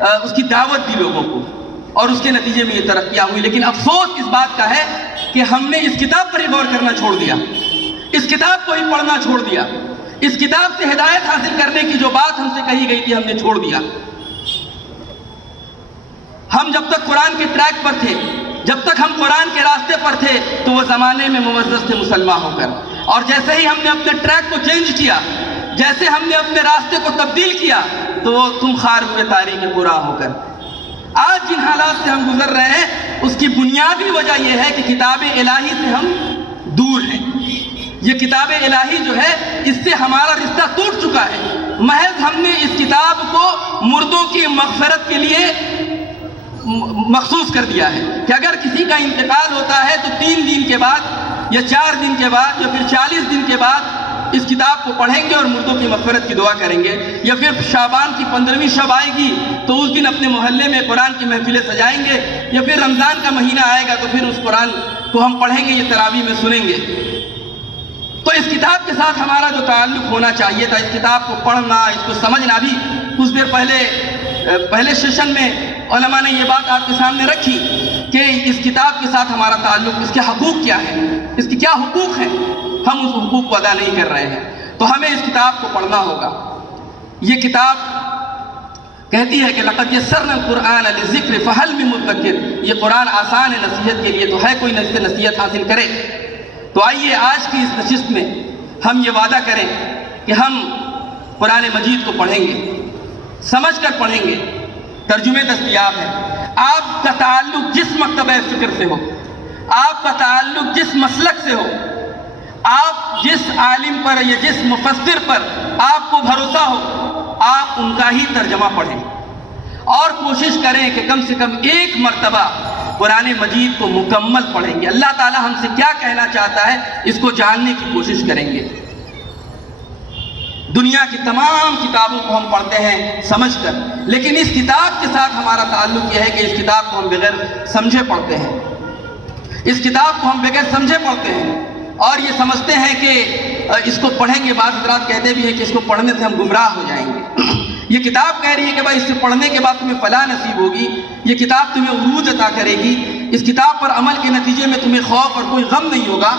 اس کی دعوت دی لوگوں کو، اور اس کے نتیجے میں یہ ترقیاں ہوئی. لیکن افسوس اس بات کا ہے کہ ہم نے اس کتاب پر ہی غور کرنا چھوڑ دیا، اس کتاب کو ہی پڑھنا چھوڑ دیا، اس کتاب سے ہدایت حاصل کرنے کی جو بات ہم سے کہی گئی تھی ہم نے چھوڑ دیا. ہم جب تک قرآن کے ٹریک پر تھے، جب تک ہم قرآن کے راستے پر تھے تو وہ زمانے میں معزز تھے مسلمان ہو کر، اور جیسے ہی ہم نے اپنے ٹریک کو چینج کیا، جیسے ہم نے اپنے راستے کو تبدیل کیا تو وہ تم خار ہوئے تاریخ پورا ہو کر. آج جن حالات سے ہم گزر رہے ہیں اس کی بنیادی وجہ یہ ہے کہ کتاب الہی سے ہم دور ہیں. یہ کتاب الہی جو ہے اس سے ہمارا رشتہ ٹوٹ چکا ہے. محض ہم نے اس کتاب کو مردوں کی مغفرت کے لیے مخصوص کر دیا ہے کہ اگر کسی کا انتقال ہوتا ہے تو 3 دن کے بعد یا 4 دن کے بعد یا پھر 40 دن کے بعد اس کتاب کو پڑھیں گے اور مردوں کی مغفرت کی دعا کریں گے. یا پھر شعبان کی 15ویں شب آئے گی تو اس دن اپنے محلے میں قرآن کی محفلیں سجائیں گے. یا پھر رمضان کا مہینہ آئے گا تو پھر اس قرآن کو ہم پڑھیں گے، یہ تراویح میں سنیں گے. تو اس کتاب کے ساتھ ہمارا جو تعلق ہونا چاہیے تھا، اس کتاب کو پڑھنا، اس کو سمجھنا. بھی کچھ دیر پہلے سیشن میں علماء نے یہ بات آپ کے سامنے رکھی کہ اس کتاب کے ساتھ ہمارا تعلق، اس کے حقوق کیا ہیں، اس کے کیا حقوق ہیں، ہم اس حقوق کو ادا نہیں کر رہے ہیں. تو ہمیں اس کتاب کو پڑھنا ہوگا. یہ کتاب کہتی ہے کہ لقد یسرنا القرآن للذکر فہل من مدکر. یہ قرآن آسان ہے نصیحت کے لیے، تو ہے کوئی نصیحت حاصل کرے. تو آئیے آج کی اس نشست میں ہم یہ وعدہ کریں کہ ہم قرآن مجید کو پڑھیں گے، سمجھ کر پڑھیں گے. ترجمے دستیاب ہیں. آپ کا تعلق جس مکتبہ فکر سے ہو، آپ کا تعلق جس مسلک سے ہو، آپ جس عالم پر یا جس مفسر پر آپ کو بھروسہ ہو، آپ ان کا ہی ترجمہ پڑھیں اور کوشش کریں کہ کم سے کم ایک مرتبہ قرآن مجید کو مکمل پڑھیں گے. اللہ تعالی ہم سے کیا کہنا چاہتا ہے اس کو جاننے کی کوشش کریں گے. دنیا کی تمام کتابوں کو ہم پڑھتے ہیں سمجھ کر، لیکن اس کتاب کے ساتھ ہمارا تعلق یہ ہے کہ اس کتاب کو ہم بغیر سمجھے پڑھتے ہیں. اس کتاب کو ہم بغیر سمجھے پڑھتے ہیں اور یہ سمجھتے ہیں کہ اس کو پڑھیں گے. بعض حضرات کہتے بھی ہیں کہ اس کو پڑھنے سے ہم گمراہ ہو جائیں گے. یہ کتاب کہہ رہی ہے کہ بھائی اس سے پڑھنے کے بعد تمہیں فلاح نصیب ہوگی، یہ کتاب تمہیں عروج عطا کرے گی، اس کتاب پر عمل کے نتیجے میں تمہیں خوف اور کوئی غم نہیں ہوگا.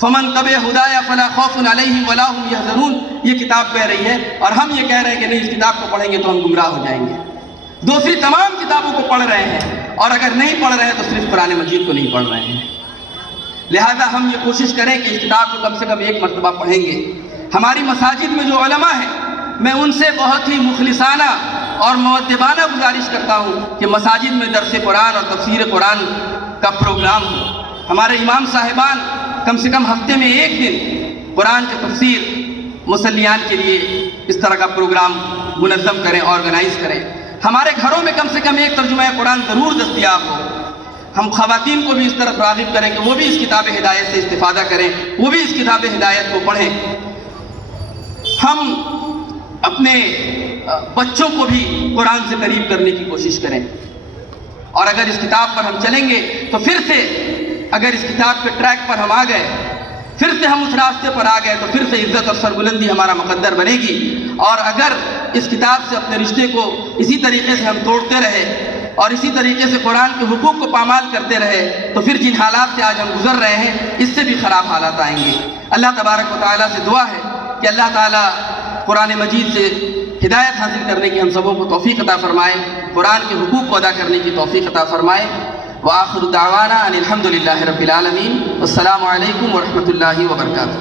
فمن تبع ہدایا فلا خوف علیہم ولا هم یحزنون. یہ کتاب کہہ رہی ہے، اور ہم یہ کہہ رہے ہیں کہ نہیں، اس کتاب کو پڑھیں گے تو ہم گمراہ ہو جائیں گے. دوسری تمام کتابوں کو پڑھ رہے ہیں اور اگر نہیں پڑھ رہے ہیں تو صرف قرآن مجید کو نہیں پڑھ رہے ہیں. لہذا ہم یہ کوشش کریں کہ اس کتاب کو کم سے کم ایک مرتبہ پڑھیں گے. ہماری مساجد میں جو علماء ہیں میں ان سے بہت ہی مخلصانہ اور مؤدبانہ گزارش کرتا ہوں کہ مساجد میں درس قرآن اور تفسیر قرآن کا پروگرام ہو. ہمارے امام صاحبان کم سے کم ہفتے میں ایک دن قرآن کی تفسیر مصلیان کے لیے اس طرح کا پروگرام منظم کریں، آرگنائز کریں. ہمارے گھروں میں کم سے کم ایک ترجمہ قرآن ضرور دستیاب ہو. ہم خواتین کو بھی اس طرف راغب کریں کہ وہ بھی اس کتاب ہدایت سے استفادہ کریں، وہ بھی اس کتاب ہدایت کو پڑھیں. ہم اپنے بچوں کو بھی قرآن سے قریب کرنے کی کوشش کریں، اور اگر اس کتاب پر ہم چلیں گے تو پھر سے، اگر اس کتاب کے ٹریک پر ہم آ گئے، پھر سے ہم اس راستے پر آ گئے تو پھر سے عزت اور سربلندی ہمارا مقدر بنے گی. اور اگر اس کتاب سے اپنے رشتے کو اسی طریقے سے ہم توڑتے رہے اور اسی طریقے سے قرآن کے حقوق کو پامال کرتے رہے تو پھر جن حالات سے آج ہم گزر رہے ہیں اس سے بھی خراب حالات آئیں گے. اللہ تبارک و تعالیٰ سے دعا ہے کہ اللہ تعالیٰ قرآن مجید سے ہدایت حاصل کرنے کی ہم سبوں کو توفیق عطا فرمائے، قرآن کے حقوق کو ادا کرنے کی توفیق عطا فرمائے. وآخر دعوانا ان الحمد للہ رب العالمین. والسلام علیکم ورحمۃ اللہ وبرکاتہ.